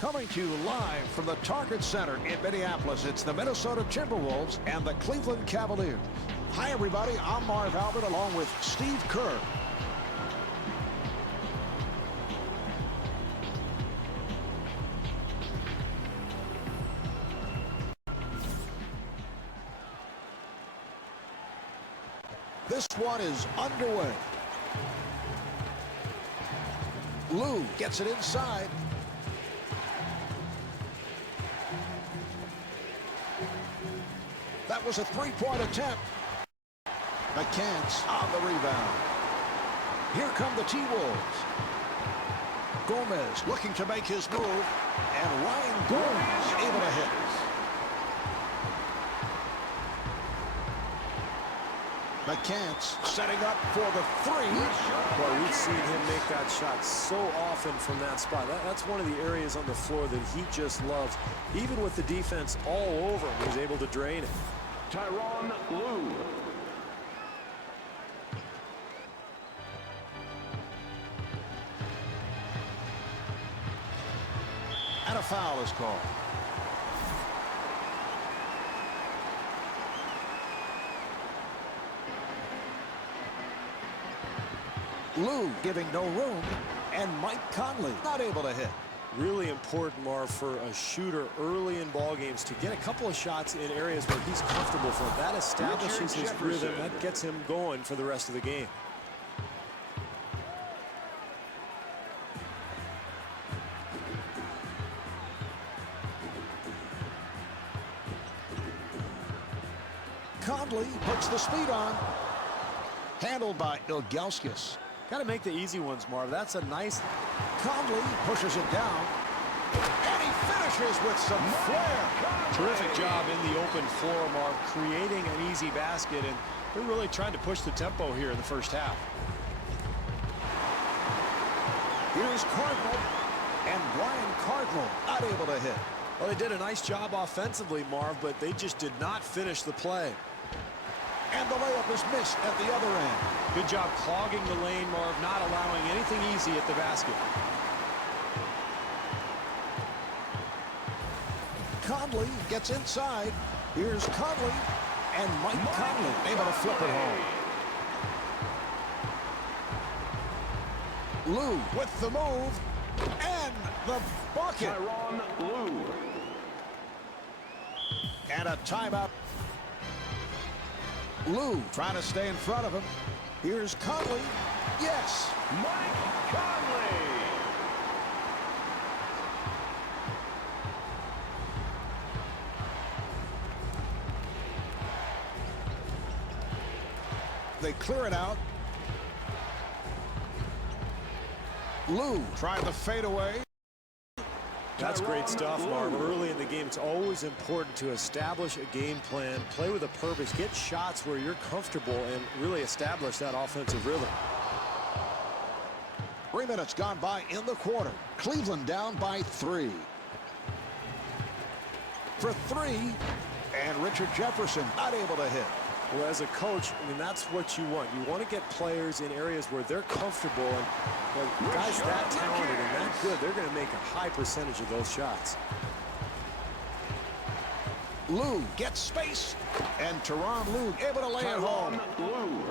Coming to you live from the Target Center in Minneapolis, it's the Minnesota Timberwolves and the Cleveland Cavaliers. Hi, everybody. I'm Marv Albert along with Steve Kerr. This one is underway. Lou gets it inside. That was a three-point attempt. McCants on the rebound. Here come the T-Wolves. Gomez looking to make his move, and Ryan Gomez able to hit. McCants setting up for the three. Well, we've seen him make that shot so often from that spot. That's one of the areas on the floor that he just loves. Even with the defense all over him, he's able to drain it. Tyronn Lue. And a foul is called. Lou giving no room, and Mike Conley not able to hit. Really important, Marv, for a shooter early in ball games to get a couple of shots in areas where he's comfortable from. That establishes his rhythm. That gets him going for the rest of the game. Conley puts the speed on. Handled by Ilgauskas. Got to make the easy ones, Marv. That's a nice... Conley pushes it down. And he finishes with some flair. Terrific job in the open floor, Marv, creating an easy basket. And they're really trying to push the tempo here in the first half. Here's Cardinal. And Brian Cardinal not able to hit. Well, they did a nice job offensively, Marv, but they just did not finish the play. And the layup is missed at the other end. Good job clogging the lane, Marv, not allowing anything easy at the basket. Conley gets inside. Here's Conley. And Mike Conley able to flip it home. Lou with the move. And the bucket. Tyronn Lue. And a timeout. Lou trying to stay in front of him. Here's Conley. Yes. Mike Conley. They clear it out. Lou trying to fade away. That's great stuff, Marv. Early in the game, it's always important to establish a game plan, play with a purpose, get shots where you're comfortable, and really establish that offensive rhythm. 3 minutes gone by in the quarter. Cleveland down by 3. For 3, and Richard Jefferson not able to hit. Well, as a coach, I mean, that's what you want. You want to get players in areas where they're comfortable, and guys that talented and that good, they're going to make a high percentage of those shots. Lou gets space, and Tyronn Lue able to lay it home. Lue.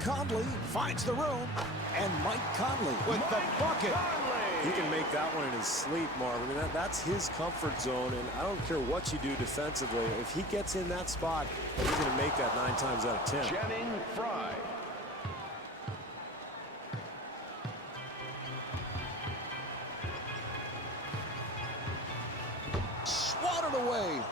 Conley finds the room, and Mike Conley with the bucket. He can make that one in his sleep, Marv. I mean, that's his comfort zone, and I don't care what you do defensively. If he gets in that spot, he's going to make that 9 times out of 10. Channing Frye. Swatted away.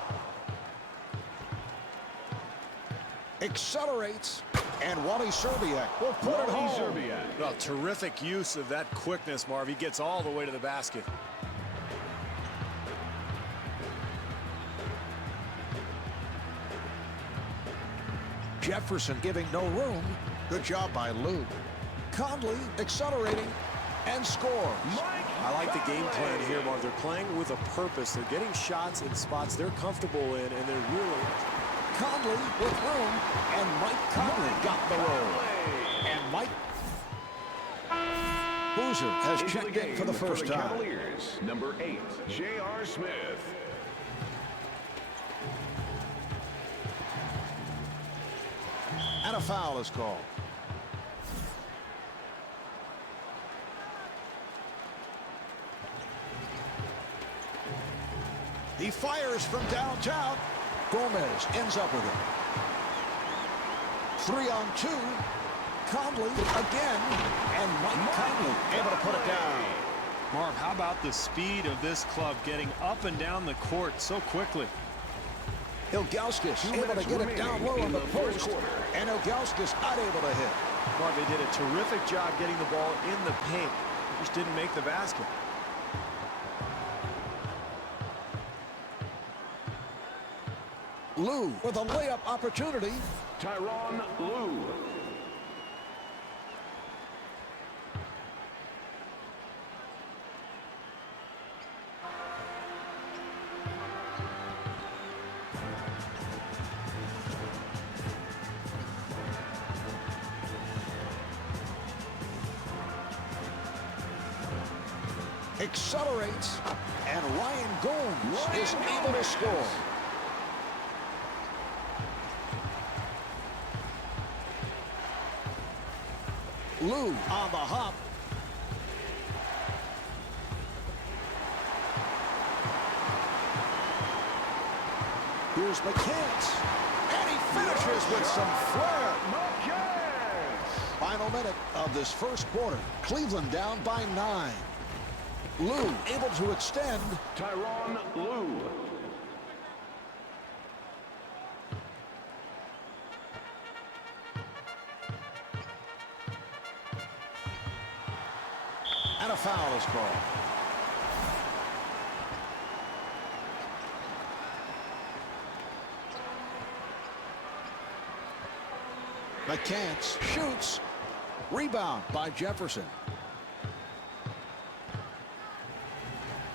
Accelerates. And Wally Szczerbiak will put it home. Well, terrific use of that quickness, Marv. He gets all the way to the basket. Jefferson giving no room. Good job by Lou. Conley accelerating and scores. I like the game plan here, Marv. They're playing with a purpose. They're getting shots in spots they're comfortable in, and they're really... Conley with room, and Mike Conley got the roll. And Mike Boozer has checked in for the first time. Cavaliers, number 8, J.R. Smith. And a foul is called. He fires from downtown. Gomez ends up with it. 3-on-2. Conley again. And Mike Conley able to put it down. Marv, how about the speed of this club getting up and down the court so quickly? Ilgauskas able to get it down low on the post. And Ilgauskas unable to hit. Marv, they did a terrific job getting the ball in the paint. Just didn't make the basket. Lou with a layup opportunity. Tyronn Lue. Accelerates, and Ryan Gomes is able to score. Lou on the hop. Here's McCants, and he finishes with some flair. Final minute of this first quarter. Cleveland down by 9. Lou able to extend. Tyronn Lue. And a foul is called. McCants shoots. Rebound by Jefferson.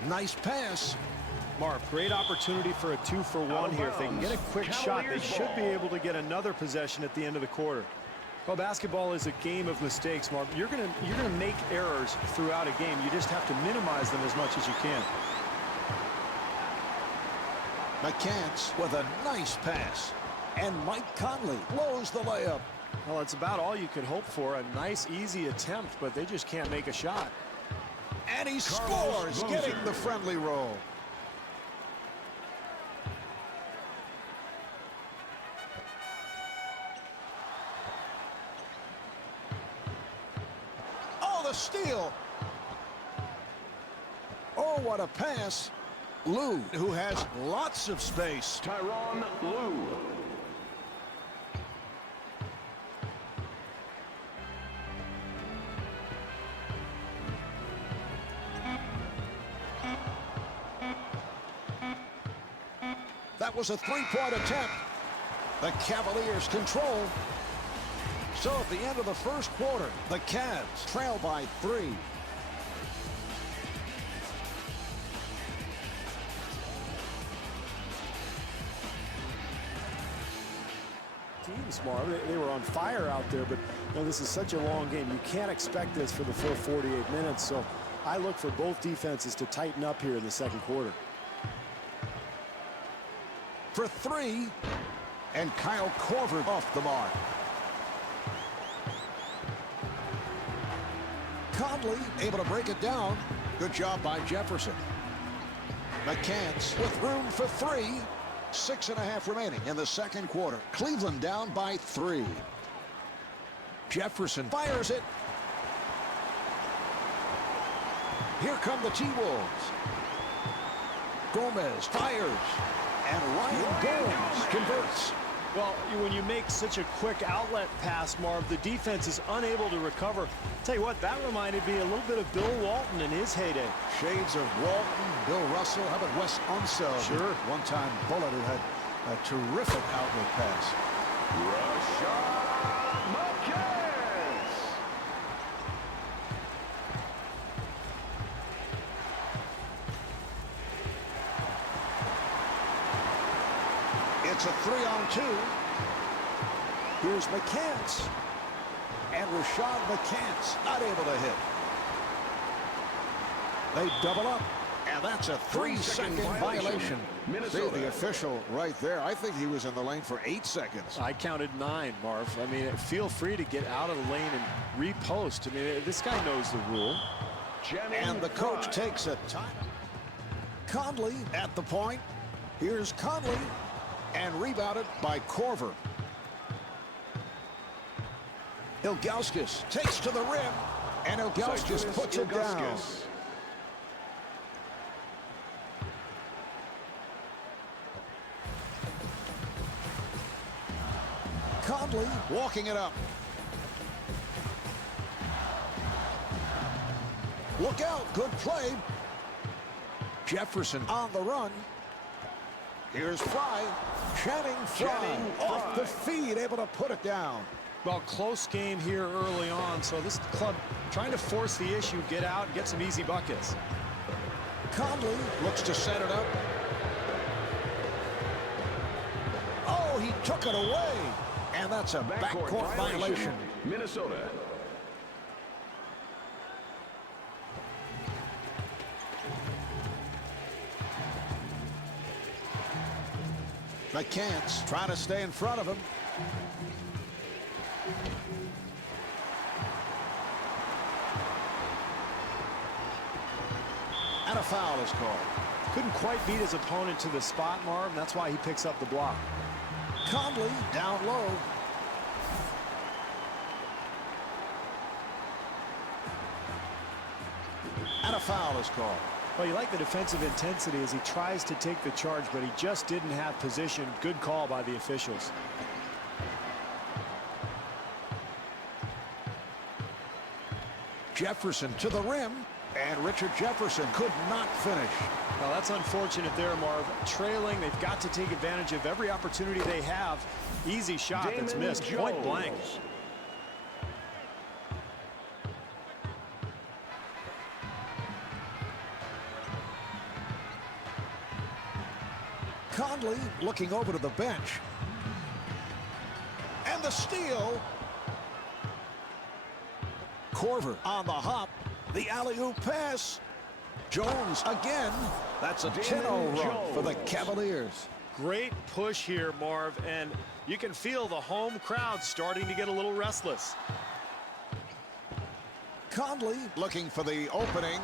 Nice pass. Marv, great opportunity for a 2-for-1 here. If they can get a quick shot, they should be able to get another possession at the end of the quarter. Well, basketball is a game of mistakes, Marv. You're gonna make errors throughout a game. You just have to minimize them as much as you can. McCants with a nice pass. And Mike Conley blows the layup. Well, it's about all you could hope for. A nice, easy attempt, but they just can't make a shot. And he scores, getting the friendly roll. Oh, the steal. Oh, what a pass. Lou, who has lots of space. Tyronn Lue. That was a three-point attempt. The Cavaliers control. So at the end of the first quarter, the Cavs trail by 3. Teams, Marv, they were on fire out there, but you know, this is such a long game. You can't expect this for the full 48 minutes, so I look for both defenses to tighten up here in the second quarter. For 3, and Kyle Korver off the mark. Conley able to break it down. Good job by Jefferson. McCants with room for 3. 6.5 remaining in the second quarter. Cleveland down by 3. Jefferson fires it. Here come the T-Wolves. Gomez fires. And Ryan Gomes converts. Well, when you make such a quick outlet pass, Marv, the defense is unable to recover. Tell you what, that reminded me a little bit of Bill Walton in his heyday. Shades of Walton, Bill Russell. How about Wes Unseld? Sure. One-time Bullet who had a terrific outlet pass. Rashad McCants. It's It's a 3-on-2. Here's McCants. And Rashad McCants not able to hit. They double up. And that's a 3-second violation. See the official right there. I think he was in the lane for 8 seconds. I counted 9, Marv. I mean, feel free to get out of the lane and repost. I mean, this guy knows the rule. And the coach takes a time. Conley at the point. Here's Conley. And rebounded by Korver. Ilgauskas takes to the rim. And Ilgauskas puts it down. Conley walking it up. Look out, good play. Jefferson on the run. Here's Fry. Channing Fry off the feed, able to put it down. Well, close game here early on, so this club trying to force the issue, get out, and get some easy buckets. Conley looks to set it up. Oh, he took it away. And that's a backcourt violation. Minnesota. McCants trying to stay in front of him. And a foul is called. Couldn't quite beat his opponent to the spot, Marv, and that's why he picks up the block. Conley down low. And a foul is called. Well, you like the defensive intensity as he tries to take the charge, but he just didn't have position. Good call by the officials. Jefferson to the rim, and Richard Jefferson could not finish. Well, that's unfortunate there, Marv. Trailing, they've got to take advantage of every opportunity they have. Easy shot that's missed, point blank. Conley looking over to the bench. And the steal. Korver on the hop. The alley-oop pass. Jones again. That's a 10-0 run for the Cavaliers. Great push here, Marv, and you can feel the home crowd starting to get a little restless. Conley looking for the opening.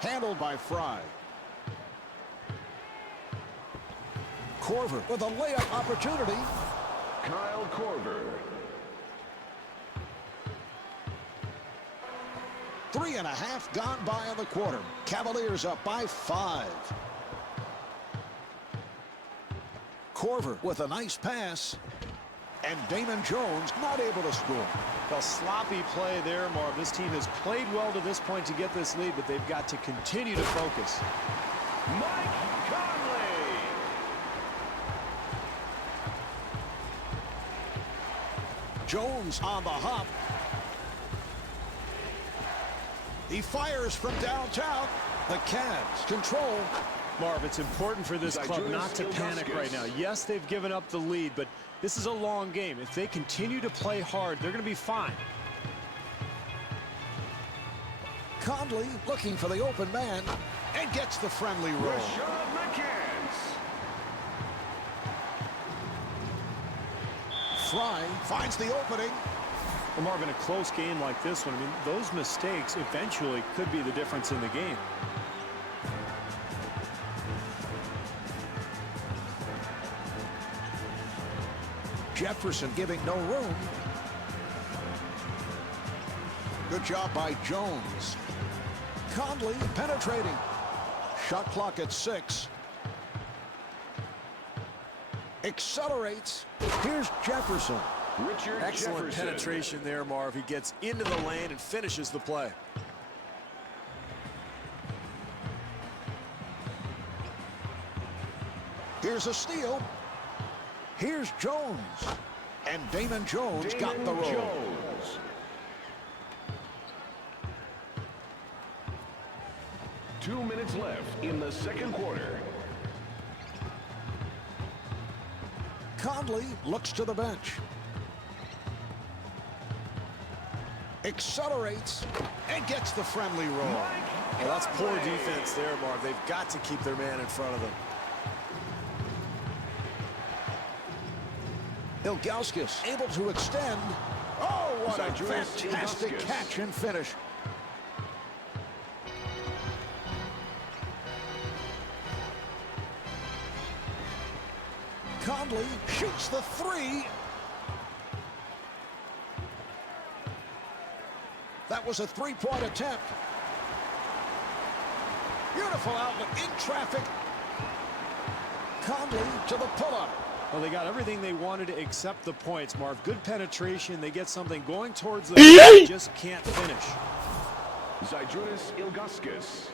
Handled by Fry. Korver with a layup opportunity. Kyle Korver. 3.5 gone by in the quarter. Cavaliers up by 5. Korver with a nice pass. And Damon Jones not able to score. Well, sloppy play there, Marv. This team has played well to this point to get this lead, but they've got to continue to focus. Mike Conley. Jones on the hop. He fires from downtown. The Cavs control. Marv, it's important for this club not to panic right now. Yes, they've given up the lead, but this is a long game. If they continue to play hard, they're going to be fine. Conley looking for the open man and gets the friendly roll. Rashad McCants. Fry finds the opening. Well, Marv, in a close game like this one, I mean, those mistakes eventually could be the difference in the game. Jefferson giving no room. Good job by Jones. Conley penetrating. Shot clock at 6. Accelerates. Here's Jefferson. Richard Excellent Jefferson. penetration there, Marv. He gets into the lane and finishes the play. Here's a steal. Here's Jones. And Damon Jones got the roll. Jones. Two minutes left in the second quarter. Conley looks to the bench. Accelerates and gets the friendly roll. Well, that's poor defense there, Mark. They've got to keep their man in front of them. Ilgauskas able to extend. Oh, what a fantastic catch and finish. Conley shoots the three. That was a three-point attempt. Beautiful outlet in traffic. Conley to the pull-up. Well, they got everything they wanted except the points, Marv. Good penetration. They get something going towards the they just can't finish. Ilgauskas.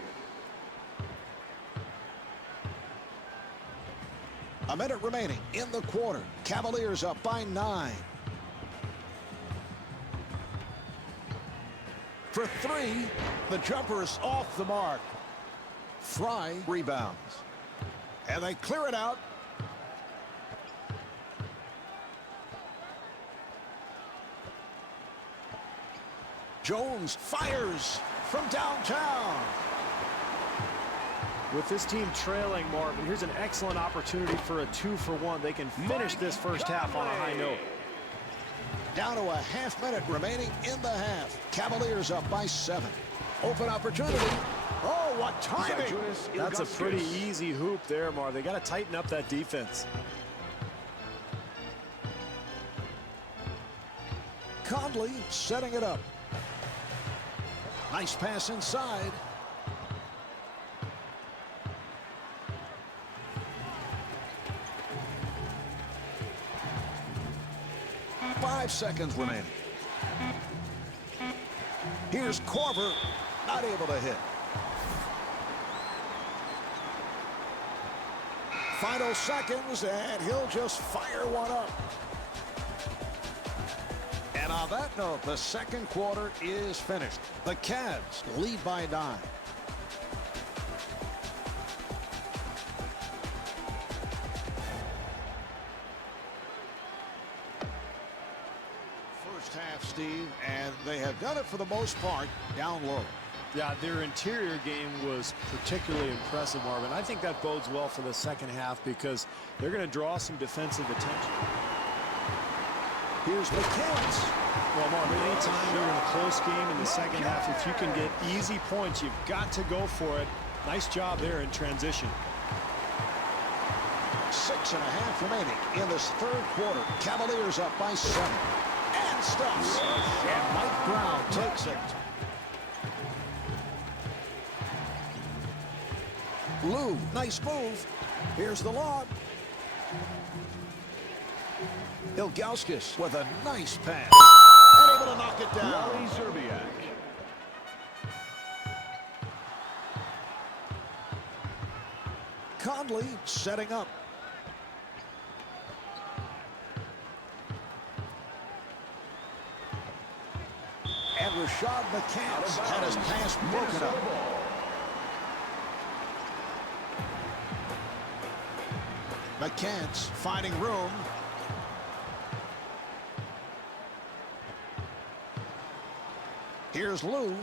A minute remaining in the quarter. Cavaliers up by 9. For three, the jumper is off the mark. Fry rebounds. And they clear it out. Jones fires from downtown. With this team trailing, Marvin, here's an excellent opportunity for a 2-for-1. They can finish this first half on a high note. Down to a half minute remaining in the half. Cavaliers up by 7. Open opportunity. Oh, what timing! That's a pretty easy hoop there, Marv. They got to tighten up that defense. Conley setting it up. Nice pass inside. Five seconds remaining. Here's Korver, not able to hit. Final seconds, and he'll just fire one up. And on that note, the second quarter is finished. The Cavs lead by 9. First half, Steve, and they have done it for the most part down low. Yeah, their interior game was particularly impressive, Marvin. I think that bodes well for the second half because they're going to draw some defensive attention. Here's McCants. Well, Marvin, anytime you're in a close game in the second half, if you can get easy points, you've got to go for it. Nice job there in transition. 6.5 remaining in this third quarter. Cavaliers up by 7. And stuffs. And Mike Brown takes it. Lou, nice move. Here's the lob. Ilgauskas with a nice pass. And able to knock it down. Conley setting up. And Rashad McCants had his pass broken up. McCants finding room. Here's Lou,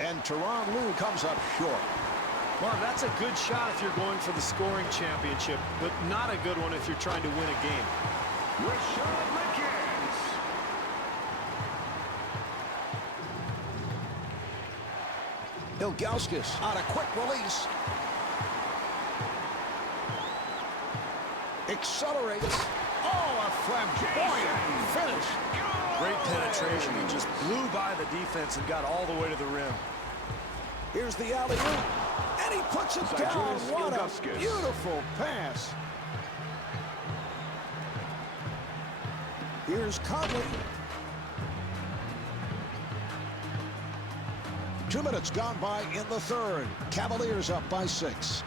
and Tyronn Lue comes up short. Well, that's a good shot if you're going for the scoring championship, but not a good one if you're trying to win a game. Rashad McCants. Ilgauskas on a quick release. Accelerates. Oh, a flamboyant finish. Great penetration. He just blew by the defense and got all the way to the rim. Here's the alley-oop, and he puts it down. What a beautiful pass. Here's Conley. 2 minutes gone by in the third. Cavaliers up by 6.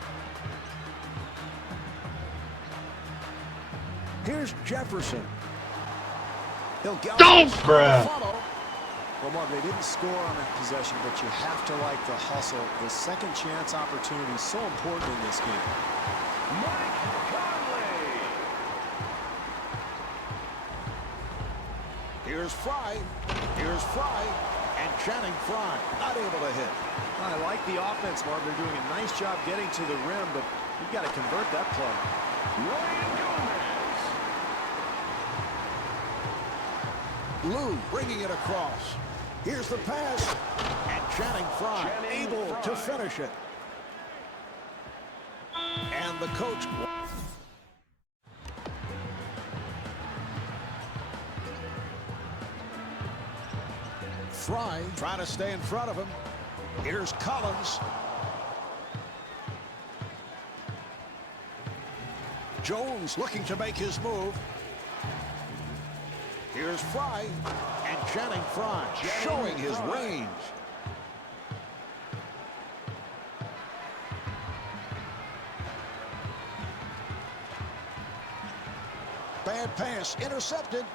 Here's Jefferson. Don't grab. Well, Mark, they didn't score on that possession, but you have to like the hustle. The second chance opportunity is so important in this game. Mike Conley. Here's Fry. Here's Fry. And Channing Frye not able to hit. I like the offense, Marv. They're doing a nice job getting to the rim, but you've got to convert that play. Lou bringing it across. Here's the pass. And Channing Frye able to finish it. And the coach. Frye trying to stay in front of him. Here's Collins. Jones looking to make his move. Here's Frye. And Channing Frye showing his range. Bad pass intercepted.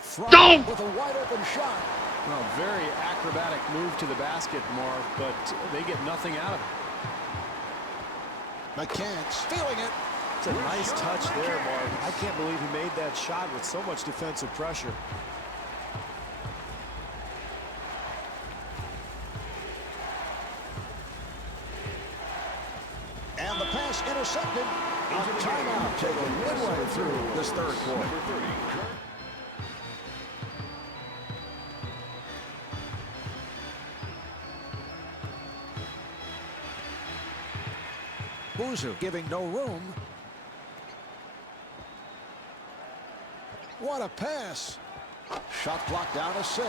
Frye with a wide open shot. Well, very acrobatic move to the basket, Marv, but they get nothing out of it. McCants feeling it. It's a nice touch there, Marv. I can't believe he made that shot with so much defensive pressure. And the pass intercepted. A timeout taken midway through this third quarter. Boozer giving no room. What a pass. Shot clock down to 6.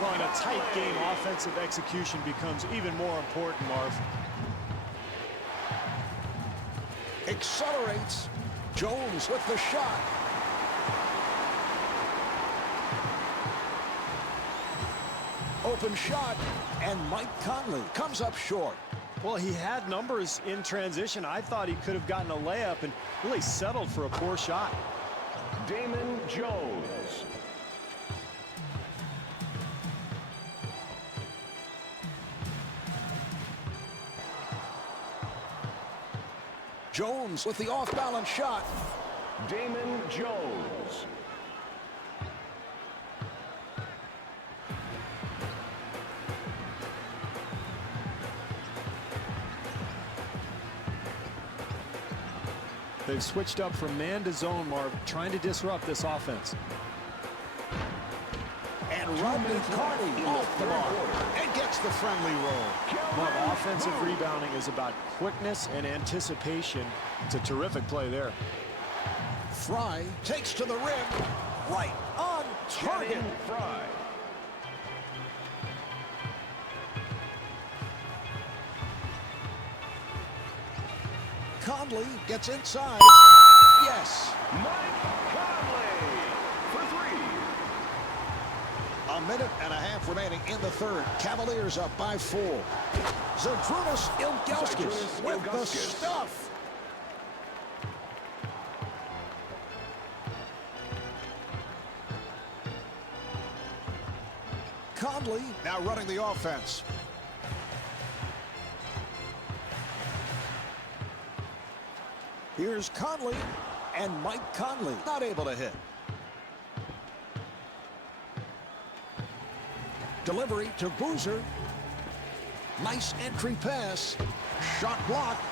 Well, in a tight game, offensive execution becomes even more important, Marv. Accelerates. Jones with the shot. Open shot. And Mike Conley comes up short. Well, he had numbers in transition. I thought he could have gotten a layup and really settled for a poor shot. Damon Jones. Jones with the off-balance shot. Damon Jones. They've switched up from man to zone, Marv, trying to disrupt this offense. And Rodney Carney off the mark and gets the friendly roll. Marv, offensive rebounding is about quickness and anticipation. It's a terrific play there. Frye takes to the rim. Right on target. Frye. Conley gets inside. Yes. Mike Conley for 3. A minute and a half remaining in the third. Cavaliers up by 4. Zydrunas Ilgauskas with the stuff. Conley now running the offense. Here's Conley, and Mike Conley not able to hit. Delivery to Boozer. Nice entry pass. Shot blocked.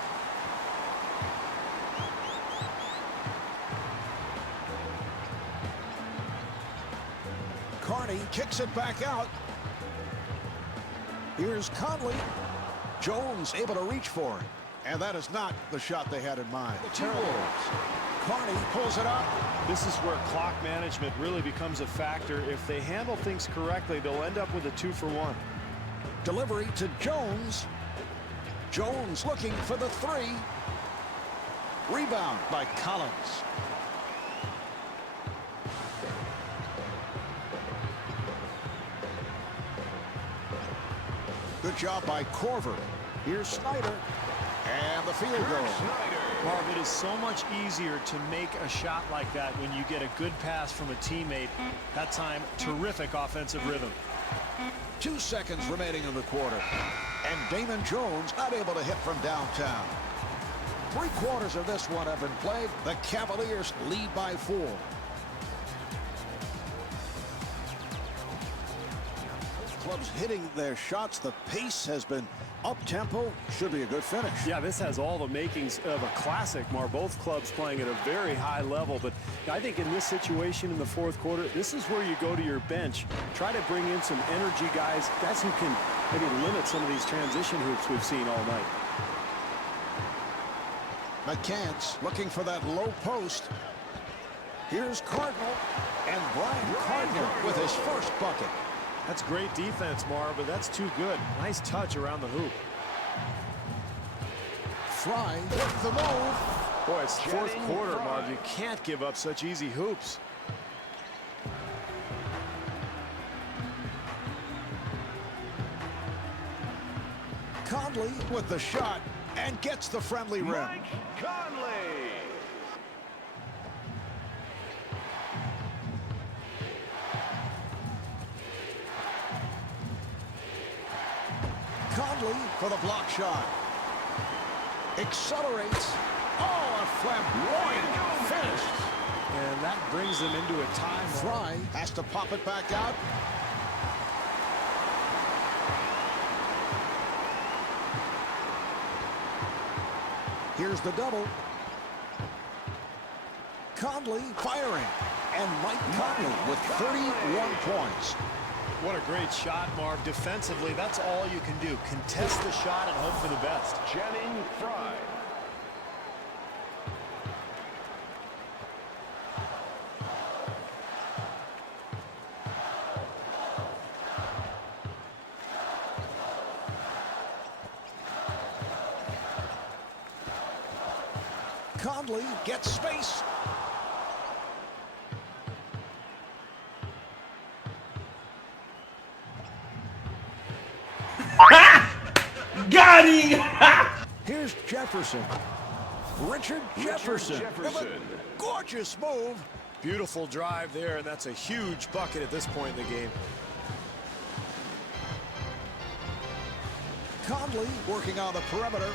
Carney kicks it back out. Here's Conley. Jones able to reach for it. And that is not the shot they had in mind. The Timberwolves. Carney pulls it up. This is where clock management really becomes a factor. If they handle things correctly, they'll end up with a 2-for-1. Delivery to Jones. Jones looking for the 3. Rebound by Collins. Good job by Korver. Here's Snyder. And the field goal. Marv, it is so much easier to make a shot like that when you get a good pass from a teammate. That time, terrific offensive rhythm. 2 seconds remaining in the quarter. And Damon Jones not able to hit from downtown. 3 quarters of this one have been played. The Cavaliers lead by 4. clubs hitting their shots. The pace has been up-tempo. Should be a good finish. Yeah, this has all the makings of a classic, Mark. Both clubs playing at a very high level. But I think in this situation in the fourth quarter, this is where you go to your bench. Try to bring in some energy guys who can maybe limit some of these transition hoops we've seen all night. McCants looking for that low post. Here's Cardinal, and Brian Cardinal with his first bucket. That's great defense, Marv, but that's too good. Nice touch around the hoop. Fry with the move. Boy, it's fourth quarter, Marv. You can't give up such easy hoops. Conley with the shot and gets the friendly rim. Mike Conley. Conley for the block shot. Accelerates. Oh, a flamboyant finish. And that brings them into a time. Fry has to pop it back out. Here's the double. Conley firing. And Mike Conley with 31 points. What a great shot, Marv. Defensively, that's all you can do. Contest the shot and hope for the best. Channing Frye. Conley gets space. Got him! Here's Jefferson. Richard Jefferson. With a gorgeous move. Beautiful drive there, and that's a huge bucket at this point in the game. Conley working on the perimeter.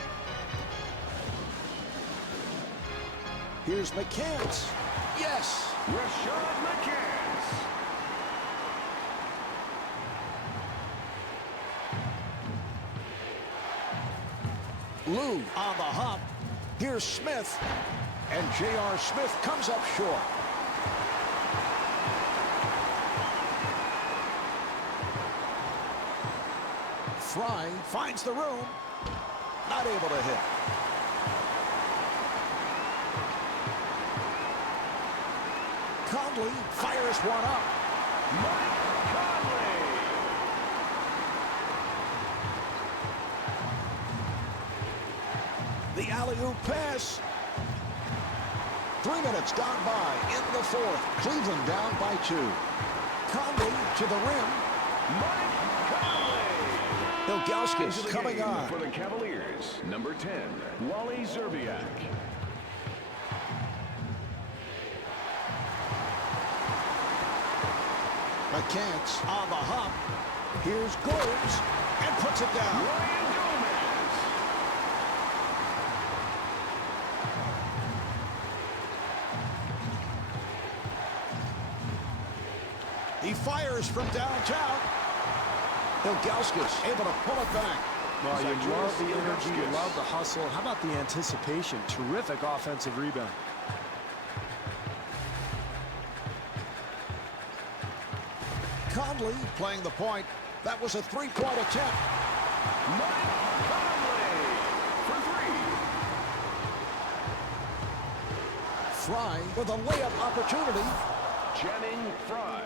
Here's McCants. Yes. Rashad McCants. Lou on the hop. Here's Smith. And J.R. Smith comes up short. Fry finds the room. Not able to hit. Conley fires one up. Mike Conley. The alley-oop pass. 3 minutes gone by in the fourth. Cleveland down by 2. Conley to the rim. Mike Conley. Ilgauskas coming on. For the Cavaliers, number 10, Wally Szczerbiak. McCants on the hop. Here's Gomes and puts it down. Ryan Gomez. He fires from downtown. Ilgauskas able to pull it back. Well, you love the energy, you love the hustle. How about the anticipation? Terrific offensive rebound. Conley playing the point. That was a three-point attempt. Mike Conley for 3. Fry with a layup opportunity. Channing Frye.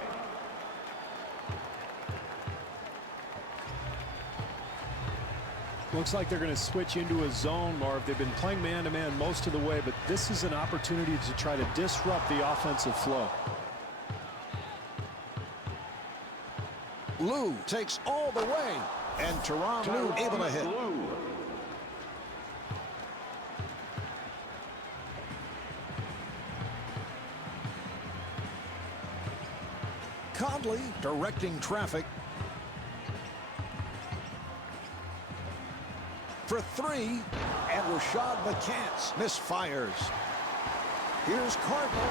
Looks like they're going to switch into a zone, Marv. They've been playing man-to-man most of the way, but this is an opportunity to try to disrupt the offensive flow. Lou takes all the way. And Tyronn Lue able to hit. Lue. Conley directing traffic. For 3, and Rashad McCants misfires. Here's Cardinal.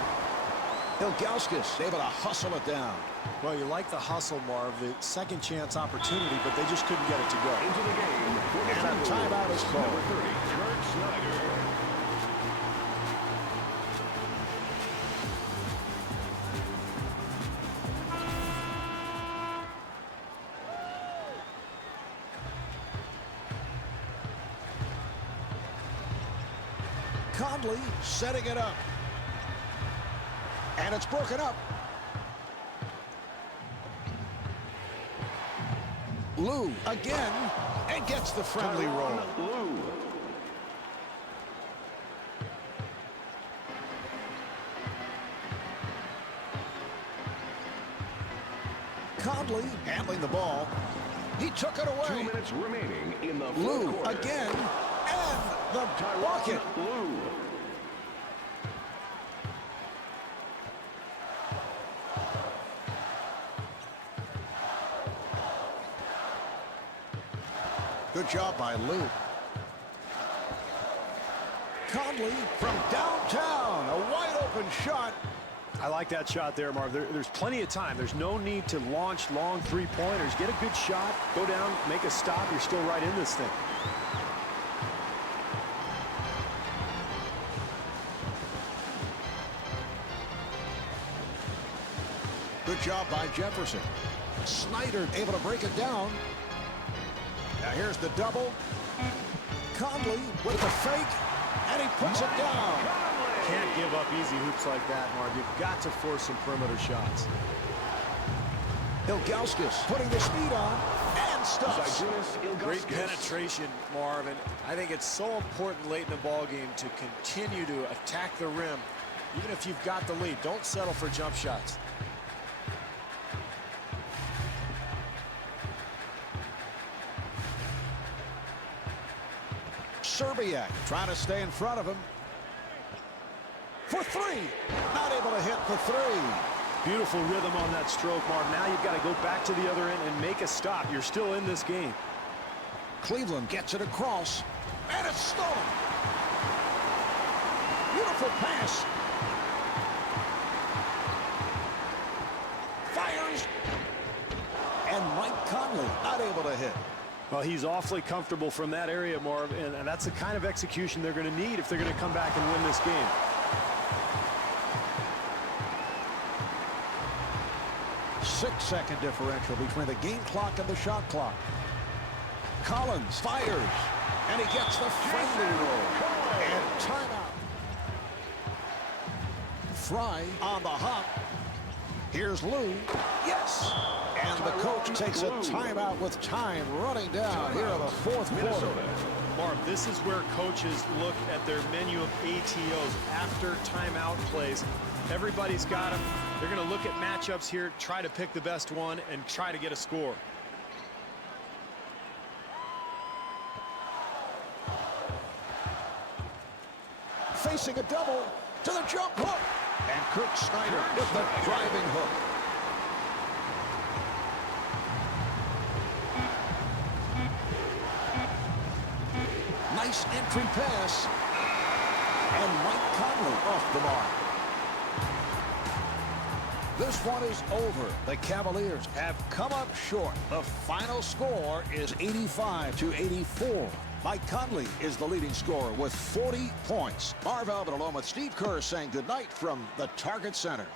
Ilgauskas able to hustle it down. Well, you like the hustle, Marv, the second chance opportunity, but they just couldn't get it to go. Into the game for the And a timeout is called. Number 30, Kurt Snyder. Conley setting it up. And it's broken up. Lou again and gets the friendly roll. Lou. Conley handling the ball. He took it away. 2 minutes remaining in the Lou fourth quarter. again. And the bucket. Lou. Good job by Lou. Conley from downtown. A wide open shot. I like that shot there, Marv. There's plenty of time. There's no need to launch long three-pointers. Get a good shot, go down, make a stop. You're still right in this thing. Good job by Jefferson. Snyder able to break it down. Now here's the double. Conley with the fake, and he puts it down. Can't give up easy hoops like that, Marv. You've got to force some perimeter shots. Ilgauskas putting the speed on and stops. Great penetration, Marv, and I think it's so important late in the ball game to continue to attack the rim, even if you've got the lead. Don't settle for jump shots. Serbiak trying to stay in front of him. For three. Not able to hit the three. Beautiful rhythm on that stroke, Marv. Now you've got to go back to the other end and make a stop. You're still in this game. Cleveland gets it across, and it's stolen. Beautiful pass. Fires. And Mike Conley not able to hit. Well, he's awfully comfortable from that area, Marv, and that's the kind of execution they're going to need if they're going to come back and win this game. Six-second differential between the game clock and the shot clock. Collins fires, and he gets the friendly roll. And timeout. Fry on the hop. Here's Lou. Yes. And the coach takes a timeout with time running down here in the fourth quarter. Marv, this is where coaches look at their menu of ATOs after timeout plays. Everybody's got them. They're going to look at matchups here, try to pick the best one, and try to get a score. Facing a double to the jump hook. And Kurt Snyder with the driving hook. Nice entry pass. And Mike Conley off the mark. This one is over. The Cavaliers have come up short. The final score is 85-84. Mike Conley is the leading scorer with 40 points. Marv Albert along with Steve Kerr saying goodnight from the Target Center.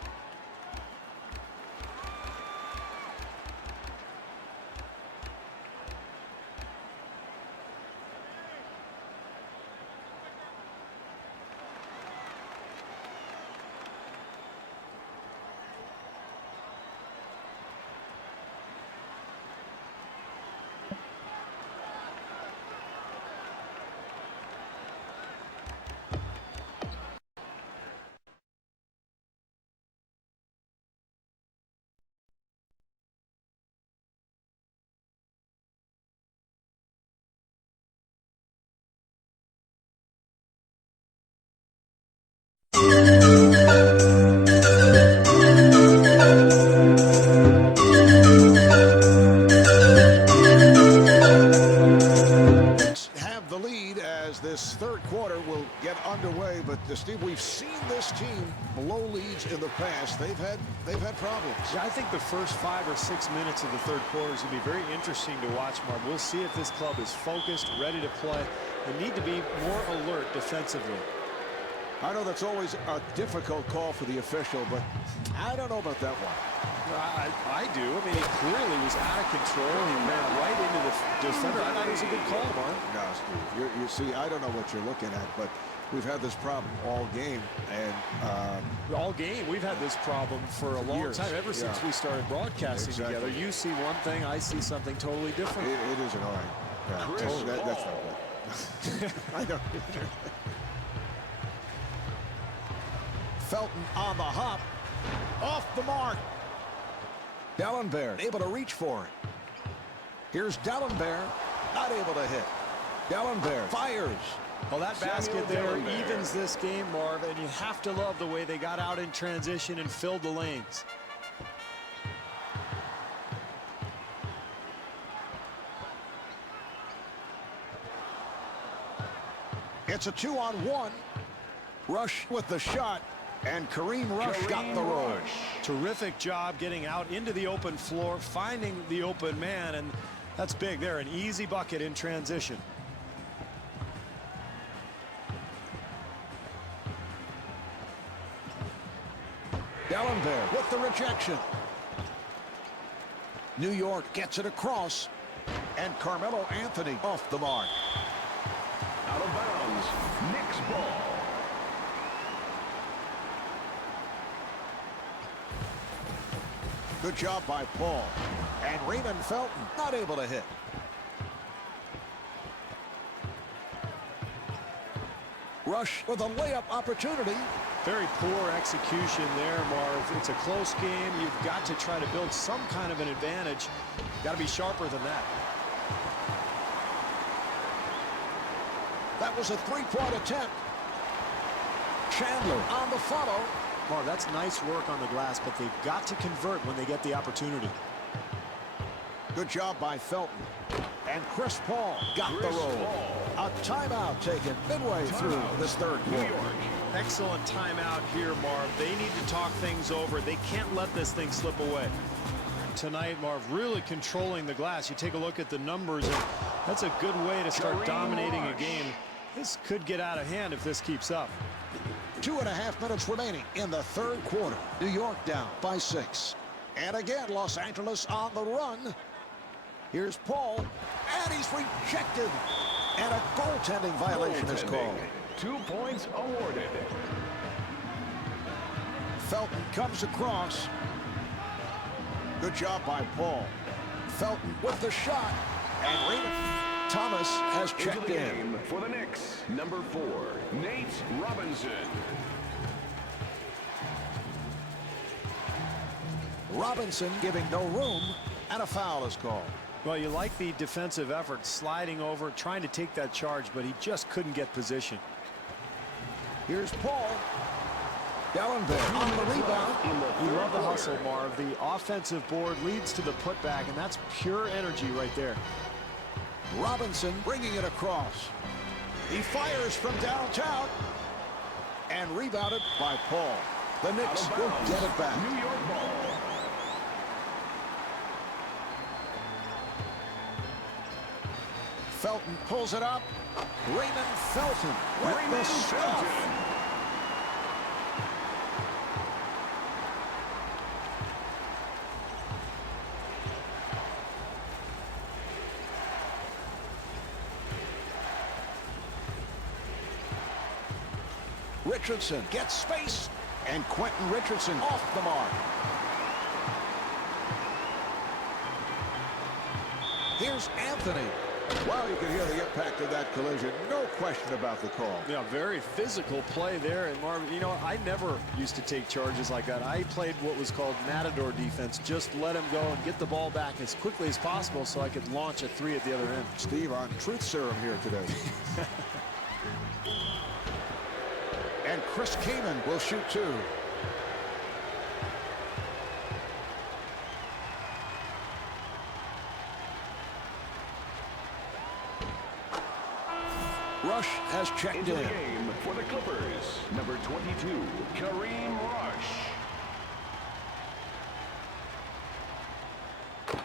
will get underway, but Steve, we've seen this team blow leads in the past. They've had problems. Yeah, I think the first 5 or 6 minutes of the third quarter is going to be very interesting to watch, Mark. We'll see if this club is focused, ready to play. They need to be more alert defensively. I know that's always a difficult call for the official, but I don't know about that one. I do. I mean, he clearly was out of control. He ran right into the defender. I thought it was a good call, Mark. No, Steve, you see, I don't know what you're looking at, but we've had this problem all game. And all game, we've had this problem for a long time, ever since we started broadcasting together. You see one thing, I see something totally different. It is annoying. Yeah, totally, that's not good. I know. Felton on the hop. Off the mark. Dallenberg able to reach for it. Here's Dallenberg, not able to hit. Dallenberg fires. Well, that basket there evens this game, Marv, and you have to love the way they got out in transition and filled the lanes. It's a 2-on-1. Rush with the shot. And Kareem Rush got the roll. Terrific job getting out into the open floor, finding the open man, and that's big there. An easy bucket in transition. Dallenberg with the rejection. New York gets it across. And Carmelo Anthony off the mark. Out of bounds. Knicks ball. Good job by Paul. And Raymond Felton not able to hit. Rush with a layup opportunity. Very poor execution there, Marv. It's a close game. You've got to try to build some kind of an advantage. Got to be sharper than that. That was a three-point attempt. Chandler on the follow. Marv, that's nice work on the glass, but they've got to convert when they get the opportunity. Good job by Felton. And Chris Paul got the roll. A timeout taken midway through this third quarter. Excellent timeout here, Marv. They need to talk things over. They can't let this thing slip away. Tonight, Marv, really controlling the glass. You take a look at the numbers, and that's a good way to start dominating a game. This could get out of hand if this keeps up. 2.5 minutes remaining in the third quarter. New York down by 6. And again, Los Angeles on the run. Here's Paul, and he's rejected. And a goaltending violation is called. 2 points awarded. Felton comes across. Good job by Paul. Felton with the shot. And Raymond Thomas has checked in. For the Knicks, number 4, Nate Robinson. Robinson giving no room, and a foul is called. Well, you like the defensive effort, sliding over, trying to take that charge, but he just couldn't get position. Here's Paul. Dallenberg on the rebound. You love the hustle, Marv. The offensive board leads to the putback, and that's pure energy right there. Robinson bringing it across. He fires from downtown. And rebounded by Paul. The Knicks will get it back. New York ball. Felton pulls it up. Raymond Felton with the stuff. Richardson gets space, and Quentin Richardson off the mark. Here's Anthony. Wow, you can hear the impact of that collision. No question about the call. Yeah, very physical play there. And Marvin, you know, I never used to take charges like that. I played what was called matador defense. Just let him go and get the ball back as quickly as possible so I could launch a three at the other end. Steve on truth serum here today. And Chris Kaman will shoot two. Rush has checked Into in. the game for the Clippers, number 22, Kareem Rush.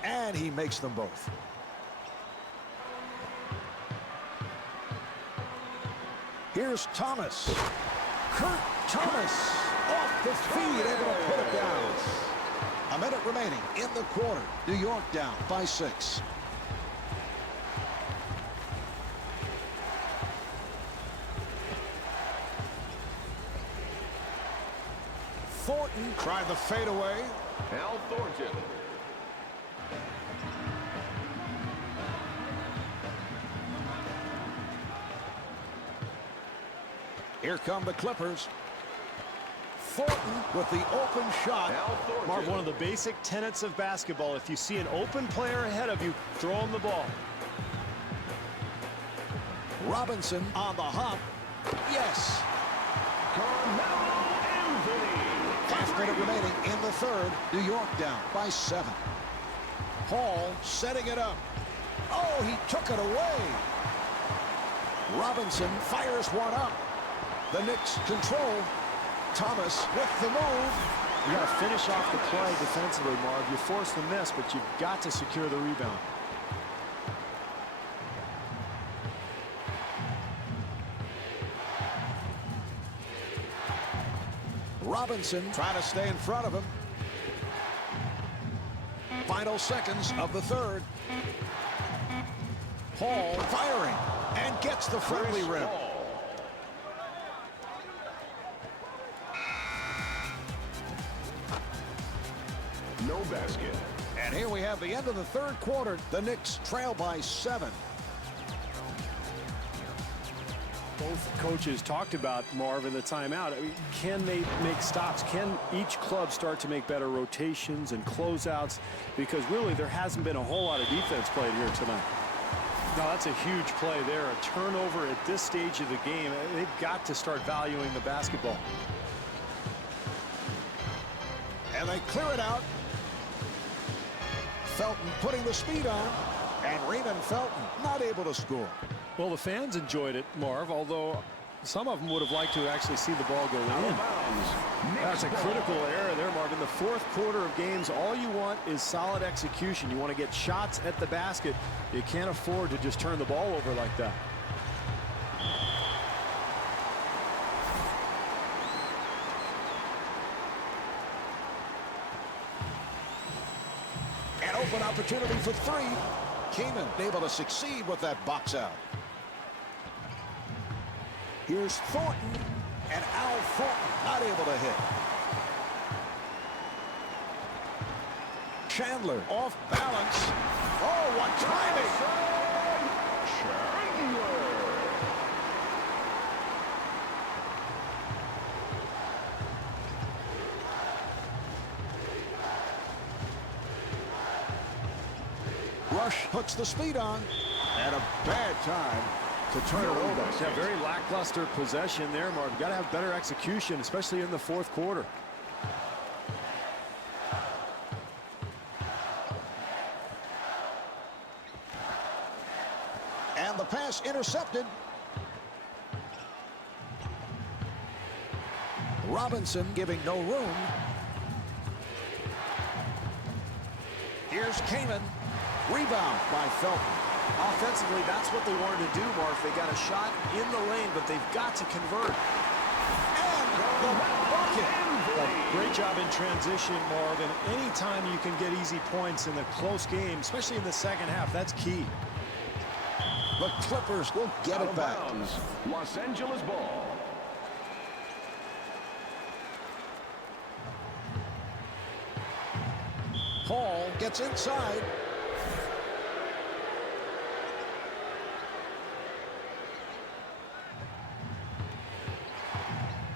And he makes them both. Here's Thomas. Kurt Thomas off the feed, able to put it down. A minute remaining in the quarter. New York down by 6. Thornton tried the fadeaway. Al Thornton. Here come the Clippers. Thornton with the open shot. Al Thornton. Marv, one of the basic tenets of basketball, if you see an open player ahead of you, throw him the ball. Robinson on the hop. Yes. Half minute remaining in the third. New York down by 7. Hall setting it up. Oh, he took it away. Robinson fires one up. The Knicks control. Thomas with the move. You got to finish off the play defensively, Marv. You force the miss, but you've got to secure the rebound. Robinson trying to stay in front of him. Final seconds of the third. Hall firing and gets the friendly rim. No basket. And here we have the end of the third quarter. The Knicks trail by 7. Both coaches talked about, Marv, in the timeout. I mean, can they make stops? Can each club start to make better rotations and closeouts? Because really there hasn't been a whole lot of defense played here tonight. No, that's a huge play there. A turnover at this stage of the game. They've got to start valuing the basketball. And they clear it out. Felton putting the speed on. And Raymond Felton not able to score. Well, the fans enjoyed it, Marv, although some of them would have liked to actually see the ball go in. That's a critical error there, Marv. In the fourth quarter of games, all you want is solid execution. You want to get shots at the basket. You can't afford to just turn the ball over like that. An open opportunity for 3. Kaman able to succeed with that box out. Here's Thornton, and Al Thornton not able to hit. Chandler off balance. Oh, what timing! Rush puts the speed on. At a bad time to turn it over. Yeah, very lackluster possession there, Marv. You've got to have better execution, especially in the fourth quarter. And the pass intercepted. Robinson giving no room. Here's Kaman. Rebound by Felton. Offensively, that's what they wanted to do, Marv. They got a shot in the lane, but they've got to convert. And the bucket. Great job in transition, Marv. And anytime you can get easy points in a close game, especially in the second half, that's key. The Clippers will get it back. Los Angeles ball. Paul gets inside.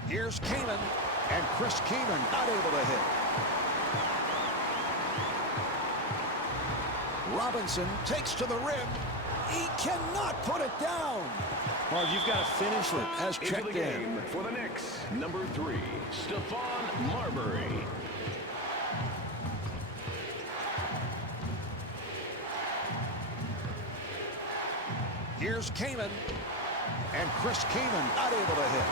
Here's Kaman, and Chris Kaman not able to hit. Robinson takes to the rim. He cannot put it down. Marv, you've got to finish it. Has Into checked the game in. for the Knicks, number 3, Stephon Marbury. Here's Kaman. And Chris Keenan not able to hit.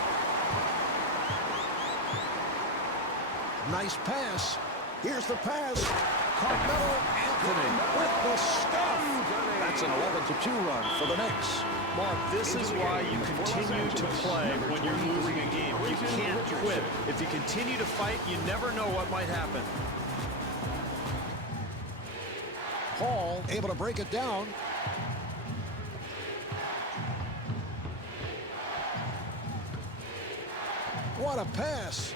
Nice pass. Here's the pass. Carmelo Anthony with the stuff. That's an 11-2 run for the Knicks. Mark, this is why you continue to play when you're losing a game. You can't quit. If you continue to fight, you never know what might happen. Paul able to break it down. What a pass.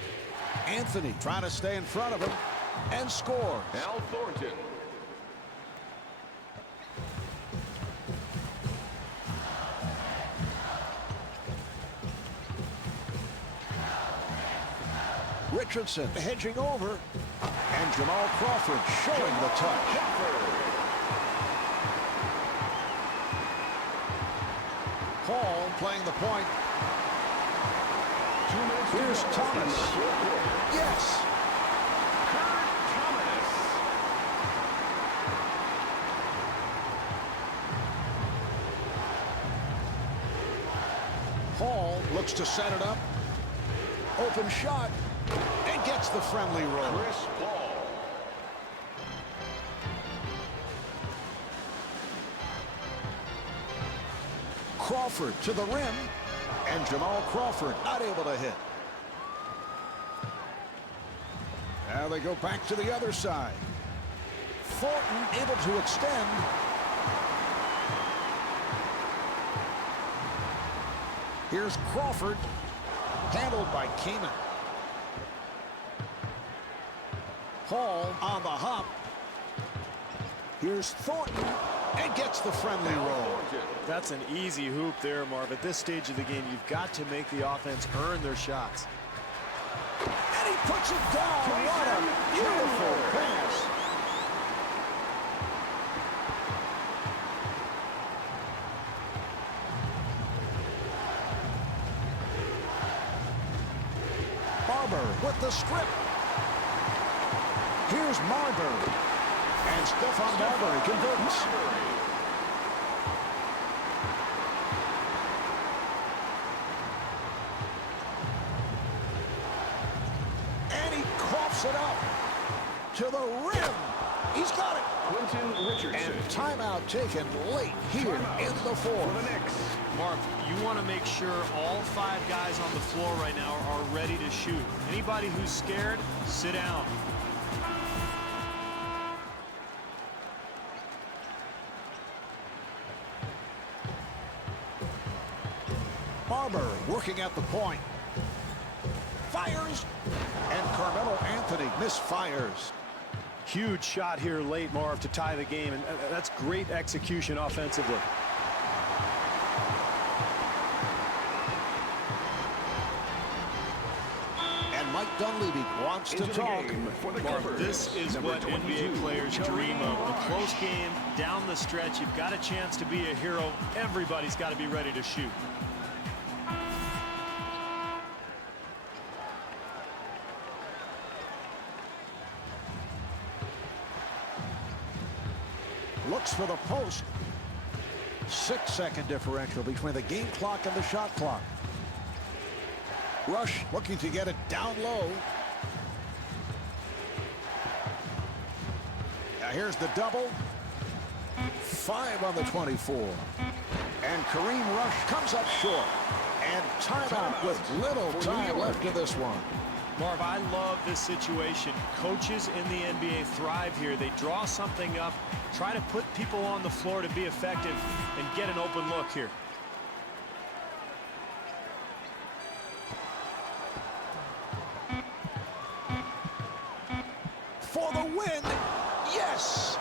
Anthony trying to stay in front of him and score. Al Thornton. Richardson hedging over. And Jamal Crawford showing the touch. Paul playing the point. Here's Thomas. Yes. Paul looks to set it up. Open shot. And gets the friendly roll. Chris Paul. Crawford to the rim. And Jamal Crawford not able to hit. Now they go back to the other side. Thornton able to extend. Here's Crawford. Handled by Keenan. Paul on the hop. Here's Thornton. And gets the friendly roll. That's an easy hoop there, Marv. At this stage of the game, you've got to make the offense earn their shots. And he puts it down. What a beautiful pass. Barber with the strip. Here's Marbury. And Stephon Marbury converts. And he coughs it up to the rim. He's got it. Quentin Richardson. And timeout taken late here in the fourth. For the Knicks. Mark, you want to make sure all 5 guys on the floor right now are ready to shoot. Anybody who's scared, sit down. Barber working at the point. Fires. And Carmelo Anthony misfires. Huge shot here late, Marv, to tie the game, and that's great execution offensively. And Mike Dunleavy wants to talk. Marv, this is what NBA players dream of. A close game, down the stretch, you've got a chance to be a hero. Everybody's got to be ready to shoot. Looks for the post. 6-second differential between the game clock and the shot clock. Rush looking to get it down low. Now here's the double. 5 on the 24. And Kareem Rush comes up short. And timeout with little time left in this one. Marv, I love this situation. Coaches in the NBA thrive here. They draw something up, try to put people on the floor to be effective, and get an open look here. For the win, yes!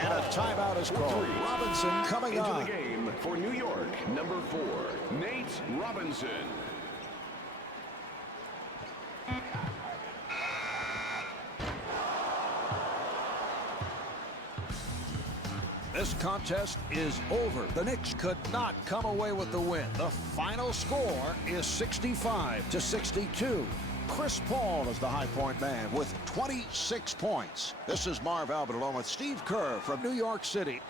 And a timeout is called. Robinson coming on. Into the game for New York, number 4, Nate Robinson. This contest is over. The Knicks could not come away with the win. The final score is 65-62. Chris Paul is the high point man with 26 points. This is Marv Albert along with Steve Kerr from New York City.